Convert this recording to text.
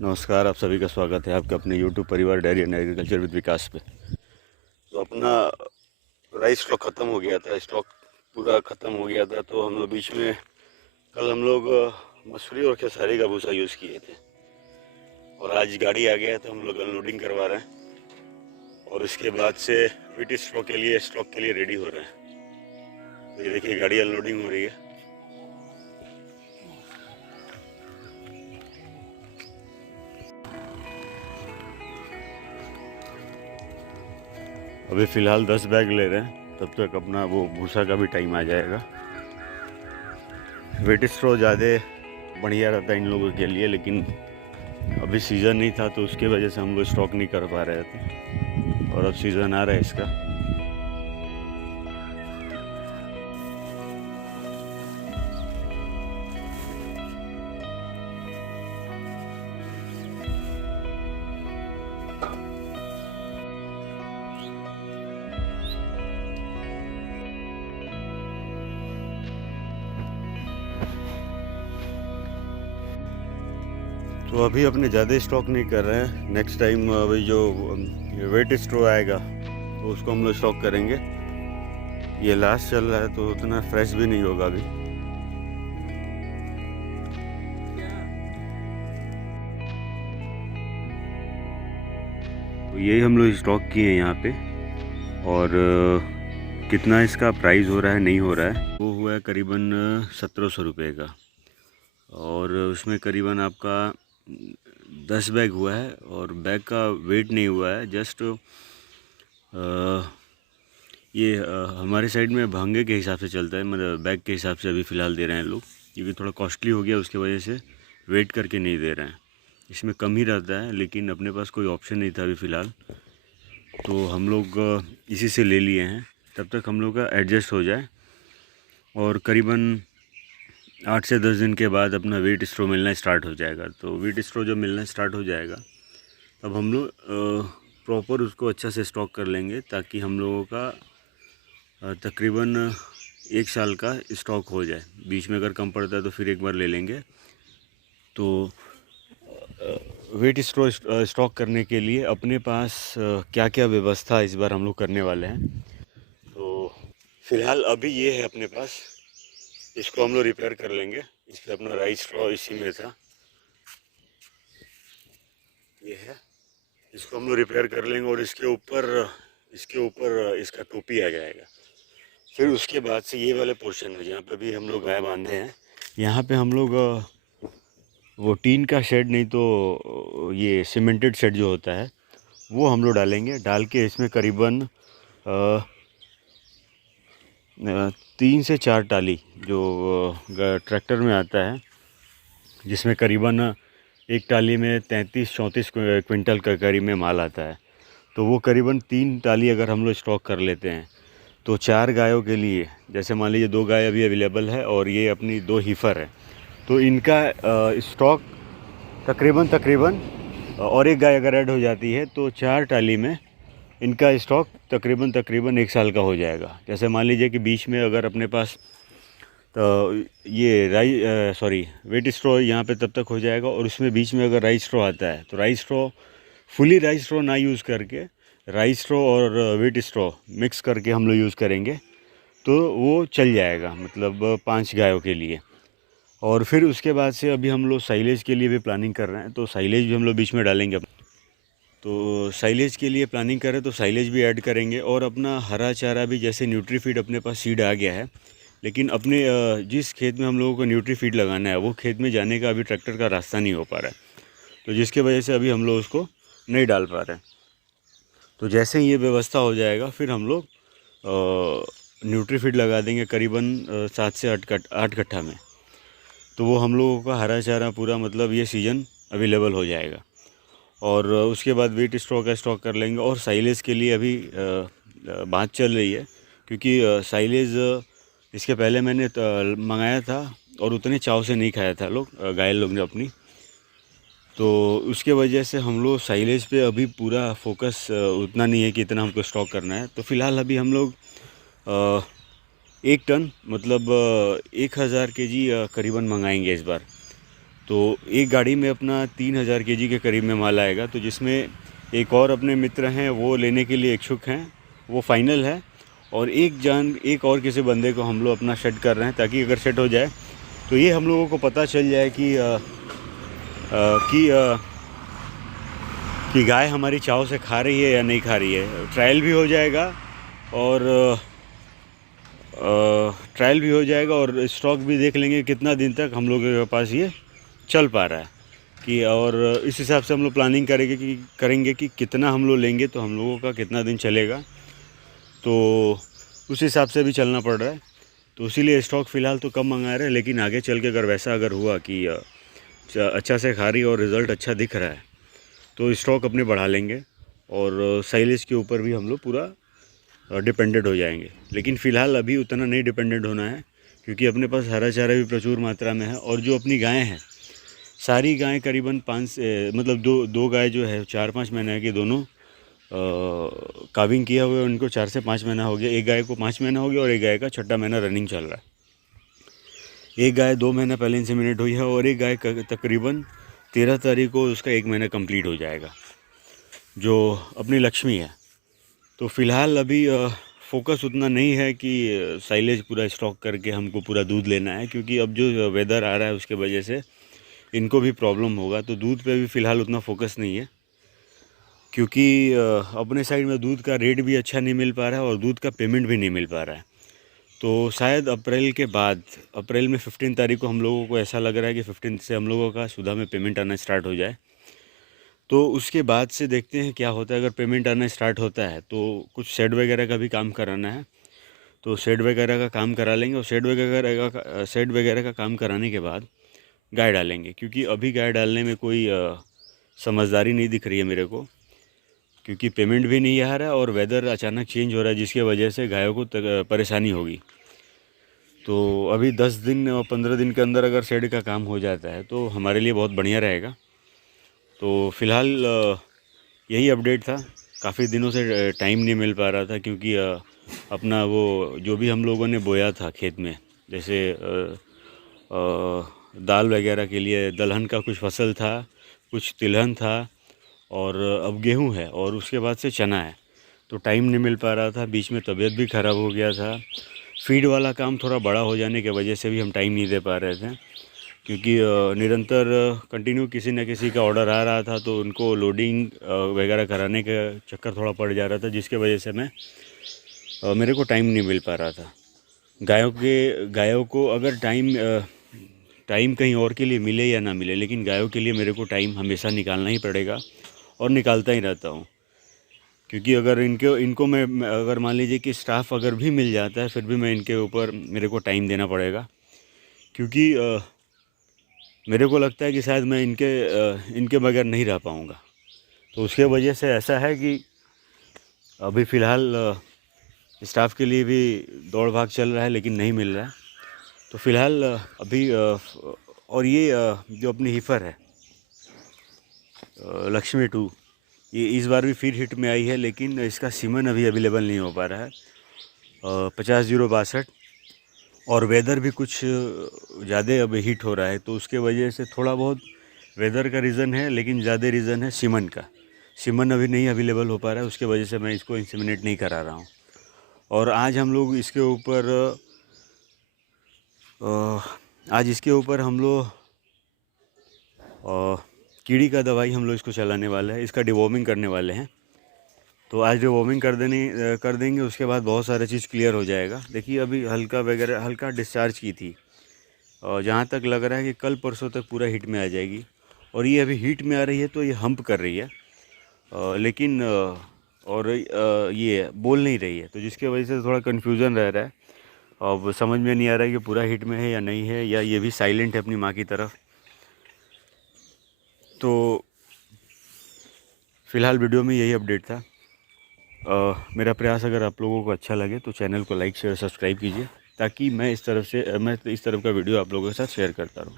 नमस्कार, आप सभी का स्वागत है आपके अपने YouTube परिवार डेयरी एंड एग्रीकल्चर विद विकास पे। तो अपना राइस स्टॉक ख़त्म हो गया था, स्टॉक पूरा ख़त्म हो गया था। तो हम लोग बीच में कल हम लोग मसूरी और खेसारी का भूसा यूज़ किए थे और आज गाड़ी आ गया है तो हम लोग अनलोडिंग करवा रहे हैं और इसके बाद से व्हीट स्टॉक के लिए रेडी हो रहे हैं। तो ये देखिए गाड़ी अनलोडिंग हो रही है। अभी फ़िलहाल 10 बैग ले रहे हैं, तब तक अपना वो भूसा का भी टाइम आ जाएगा। वेट स्ट्रो ज़्यादा बढ़िया रहता है इन लोगों के लिए, लेकिन अभी सीज़न नहीं था तो उसके वजह से हम लोग स्टॉक नहीं कर पा रहे थे और अब सीज़न आ रहा है इसका। तो अभी अपने ज़्यादा स्टॉक नहीं कर रहे हैं। नेक्स्ट टाइम अभी जो वेट स्ट्रो आएगा तो उसको हम लोग स्टॉक करेंगे। ये लास्ट चल रहा है तो उतना फ्रेश भी नहीं होगा अभी। तो यही हम लोग स्टॉक किए हैं यहाँ पे। और कितना इसका प्राइस हो रहा है नहीं हो रहा है वो हुआ है करीबन 1700 रुपये का, और उसमें करीबन आपका 10 बैग हुआ है और बैग का वेट नहीं हुआ है। जस्ट ये हमारे साइड में भांगे के हिसाब से चलता है, मतलब बैग के हिसाब से अभी फ़िलहाल दे रहे हैं लोग, क्योंकि थोड़ा कॉस्टली हो गया उसकी वजह से वेट करके नहीं दे रहे हैं। इसमें कम ही रहता है, लेकिन अपने पास कोई ऑप्शन नहीं था अभी फ़िलहाल, तो हम लोग इसी से ले लिए हैं। तब तक हम लोग का एडजस्ट हो जाए और करीबन 8 से 10 दिन के बाद अपना व्हीट स्ट्रो मिलना स्टार्ट हो जाएगा। तो व्हीट स्ट्रो जब मिलना स्टार्ट हो जाएगा तब हम लोग प्रॉपर उसको अच्छा से स्टॉक कर लेंगे, ताकि हम लोगों का तकरीबन 1 साल का स्टॉक हो जाए। बीच में अगर कम पड़ता है तो फिर एक बार ले लेंगे। तो व्हीट स्ट्रो स्टॉक करने के लिए अपने पास क्या क्या व्यवस्था इस बार हम लोग करने वाले हैं। तो फ़िलहाल अभी ये है अपने पास, इसको हम लोग रिपेयर कर लेंगे। इस पर अपना राइस स्ट्रॉ इसी में था, ये है, इसको हम लोग रिपेयर कर लेंगे और इसके ऊपर इसका टोपी आ जाएगा। फिर उसके बाद से ये वाले पोर्शन में जहाँ पे भी हम लोग गाय बांधे हैं, यहाँ पे हम लोग वो टीन का शेड नहीं तो ये सीमेंटेड शेड जो होता है वो हम लोग डालेंगे। डाल के इसमें करीबन 3 से 4 टाली जो ट्रैक्टर में आता है, जिसमें करीबन एक टाली में 33-34 क्विंटल का करीब में माल आता है। तो वो करीबन 3 टाली अगर हम लोग स्टॉक कर लेते हैं तो 4 गायों के लिए, जैसे मान लीजिए 2 गाय अभी अवेलेबल है और ये अपनी 2 हीफर है, तो इनका स्टॉक तकरीबन और एक गाय अगर ऐड हो जाती है तो 4 टाली में इनका स्टॉक तकरीबन 1 साल का हो जाएगा। जैसे मान लीजिए कि बीच में अगर अपने पास तो ये वेट स्ट्रॉ यहाँ पे तब तक हो जाएगा, और उसमें बीच में अगर राइस स्ट्रॉ आता है तो rice straw fully rice straw ना यूज़ करके राइस स्ट्रॉ और वेट स्ट्रॉ मिक्स करके हम लोग यूज़ करेंगे तो वो चल जाएगा, मतलब 5 गायों के लिए। और फिर उसके बाद से अभी हम लोग साइलेज के लिए भी प्लानिंग कर रहे हैं, तो साइलेज भी हम लोग बीच में डालेंगे। तो साइलेज के लिए प्लानिंग करें तो साइलेज भी ऐड करेंगे, और अपना हरा चारा भी, जैसे न्यूट्रीफीड अपने पास सीड आ गया है, लेकिन अपने जिस खेत में हम लोगों को न्यूट्रीफीड लगाना है वो खेत में जाने का अभी ट्रैक्टर का रास्ता नहीं हो पा रहा है, तो जिसके वजह से अभी हम लोग उसको नहीं डाल पा रहे हैं। तो जैसे ही ये व्यवस्था हो जाएगा फिर हम लोग न्यूट्रीफीड लगा देंगे करीबन 7 से 8 कट्ठा में। तो वो हम लोगों का हरा चारा पूरा, मतलब ये सीज़न अवेलेबल हो जाएगा। और उसके बाद व्हीट स्ट्रॉ का स्टॉक कर लेंगे। और साइलेज के लिए अभी बात चल रही है, क्योंकि साइलेज इसके पहले मैंने मंगाया था और उतने चाव से नहीं खाया था गाय लोग ने अपनी, तो उसके वजह से हम लोग साइलेज पे अभी पूरा फोकस उतना नहीं है कि इतना हमको स्टॉक करना है। तो फ़िलहाल अभी हम लोग 1 टन मतलब 1000 केजी करीबन मंगाएंगे इस बार। तो एक गाड़ी में अपना 3000 केजी के करीब में माल आएगा। तो जिसमें एक और अपने मित्र हैं वो लेने के लिए इच्छुक हैं, वो फाइनल है। और एक और किसी बंदे को हम लोग अपना सेट कर रहे हैं, ताकि अगर सेट हो जाए तो ये हम लोगों को पता चल जाए कि गाय हमारी चाव से खा रही है या नहीं खा रही है। ट्रायल भी हो जाएगा और स्टॉक भी देख लेंगे कितना दिन तक हम लोगों के पास ये चल पा रहा है कि, और इस हिसाब से हम लोग प्लानिंग करेंगे कि कितना हम लोग लेंगे तो हम लोगों का कितना दिन चलेगा। तो उस हिसाब से भी चलना पड़ रहा है। तो इसीलिए स्टॉक फ़िलहाल तो कम मंगा रहे हैं, लेकिन आगे चल के अगर हुआ कि अच्छा से खा रही और रिज़ल्ट अच्छा दिख रहा है तो स्टॉक अपने बढ़ा लेंगे और साइलेज के ऊपर भी हम लोग पूरा डिपेंडेंट हो जाएंगे। लेकिन फ़िलहाल अभी उतना नहीं डिपेंडेंट होना है, क्योंकि अपने पास हरा चारा भी प्रचुर मात्रा में है। और जो अपनी गायें हैं, सारी गायें करीबन मतलब दो गाय जो है 4-5 महीने की दोनों काविंग किया हुआ है। उनको 4 से 5 महीना हो गया। एक गाय को 5 महीना हो गया और एक गाय का 6ठा महीना रनिंग चल रहा है। एक गाय 2 महीना पहले इंसेमिनेट हुई है और एक गाय तकरीबन 13 तारीख को उसका 1 महीना कंप्लीट हो जाएगा, जो अपनी लक्ष्मी है। तो फ़िलहाल अभी फोकस उतना नहीं है कि साइलेज पूरा स्टॉक करके हमको पूरा दूध लेना है, क्योंकि अब जो वेदर आ रहा है उसके वजह से इनको भी प्रॉब्लम होगा। तो दूध पे भी फ़िलहाल उतना फोकस नहीं है, क्योंकि अपने साइड में दूध का रेट भी अच्छा नहीं मिल पा रहा है और दूध का पेमेंट भी नहीं मिल पा रहा है। तो शायद अप्रैल में 15 तारीख को हम लोगों को ऐसा लग रहा है कि 15 से हम लोगों का सुधा में पेमेंट आना स्टार्ट हो जाए। तो उसके बाद से देखते हैं क्या होता है। अगर पेमेंट आना स्टार्ट होता है तो कुछ शेड वगैरह का भी काम कराना है, तो शेड वगैरह का काम करा लेंगे। और शेड वगैरह का काम कराने के बाद गाय डालेंगे, क्योंकि अभी गाय डालने में कोई समझदारी नहीं दिख रही है मेरे को, क्योंकि पेमेंट भी नहीं आ रहा है और वेदर अचानक चेंज हो रहा है, जिसकी वजह से गायों को परेशानी होगी। तो अभी 10 दिन और 15 दिन के अंदर अगर शेड का काम हो जाता है तो हमारे लिए बहुत बढ़िया रहेगा। तो फ़िलहाल यही अपडेट था। काफ़ी दिनों से टाइम नहीं मिल पा रहा था, क्योंकि अपना वो जो भी हम लोगों ने बोया था खेत में, जैसे दाल वगैरह के लिए दलहन का कुछ फसल था, कुछ तिलहन था और अब गेहूं है और उसके बाद से चना है। तो टाइम नहीं मिल पा रहा था। बीच में तबीयत भी ख़राब हो गया था। फीड वाला काम थोड़ा बड़ा हो जाने की वजह से भी हम टाइम नहीं दे पा रहे थे, क्योंकि निरंतर कंटिन्यू किसी न किसी का ऑर्डर आ रहा था, तो उनको लोडिंग वगैरह कराने का चक्कर थोड़ा पड़ जा रहा था, जिसके वजह से मेरे को टाइम नहीं मिल पा रहा था। गायों को अगर टाइम कहीं और के लिए मिले या ना मिले, लेकिन गायों के लिए मेरे को टाइम हमेशा निकालना ही पड़ेगा और निकालता ही रहता हूँ। क्योंकि अगर इनको मैं अगर मान लीजिए कि स्टाफ अगर भी मिल जाता है, फिर भी मैं इनके ऊपर मेरे को टाइम देना पड़ेगा, क्योंकि मेरे को लगता है कि शायद मैं इनके बगैर नहीं रह पाऊँगा। तो उसके वजह से ऐसा है कि अभी फ़िलहाल स्टाफ के लिए भी दौड़ भाग चल रहा है, लेकिन नहीं मिल रहा है। तो फ़िलहाल अभी और ये जो अपनी हीफर है लक्ष्मी 2, ये इस बार भी फिर हिट में आई है, लेकिन इसका सीमन अभी अवेलेबल नहीं हो पा रहा है। 50-062 और वेदर भी कुछ ज़्यादा अब हिट हो रहा है, तो उसके वजह से थोड़ा बहुत वेदर का रीज़न है, लेकिन ज़्यादा रीज़न है सीमन का। सीमन अभी नहीं अवेलेबल हो पा रहा है, उसके वजह से मैं इसको इंसेमिनेट नहीं करा रहा हूँ। और आज हम लोग इसके ऊपर हम लोग कीड़ी का दवाई हम लोग इसको चलाने वाले हैं, इसका डिवॉर्मिंग करने वाले हैं। तो आज डिवॉर्मिंग कर देंगे, उसके बाद बहुत सारा चीज़ क्लियर हो जाएगा। देखिए अभी हल्का डिस्चार्ज की थी, और जहाँ तक लग रहा है कि कल परसों तक पूरा हीट में आ जाएगी। और ये अभी हीट में आ रही है तो ये हम्प कर रही है, लेकिन ये बोल नहीं रही है, तो जिसकी वजह से थोड़ा कन्फ्यूज़न रह रहा है। अब समझ में नहीं आ रहा है कि पूरा हीट में है या नहीं है, या ये भी साइलेंट है अपनी माँ की तरफ। तो फ़िलहाल वीडियो में यही अपडेट था। मेरा प्रयास अगर आप लोगों को अच्छा लगे तो चैनल को लाइक शेयर सब्सक्राइब कीजिए, ताकि मैं इस तरफ का वीडियो आप लोगों के साथ शेयर करता रहूँ।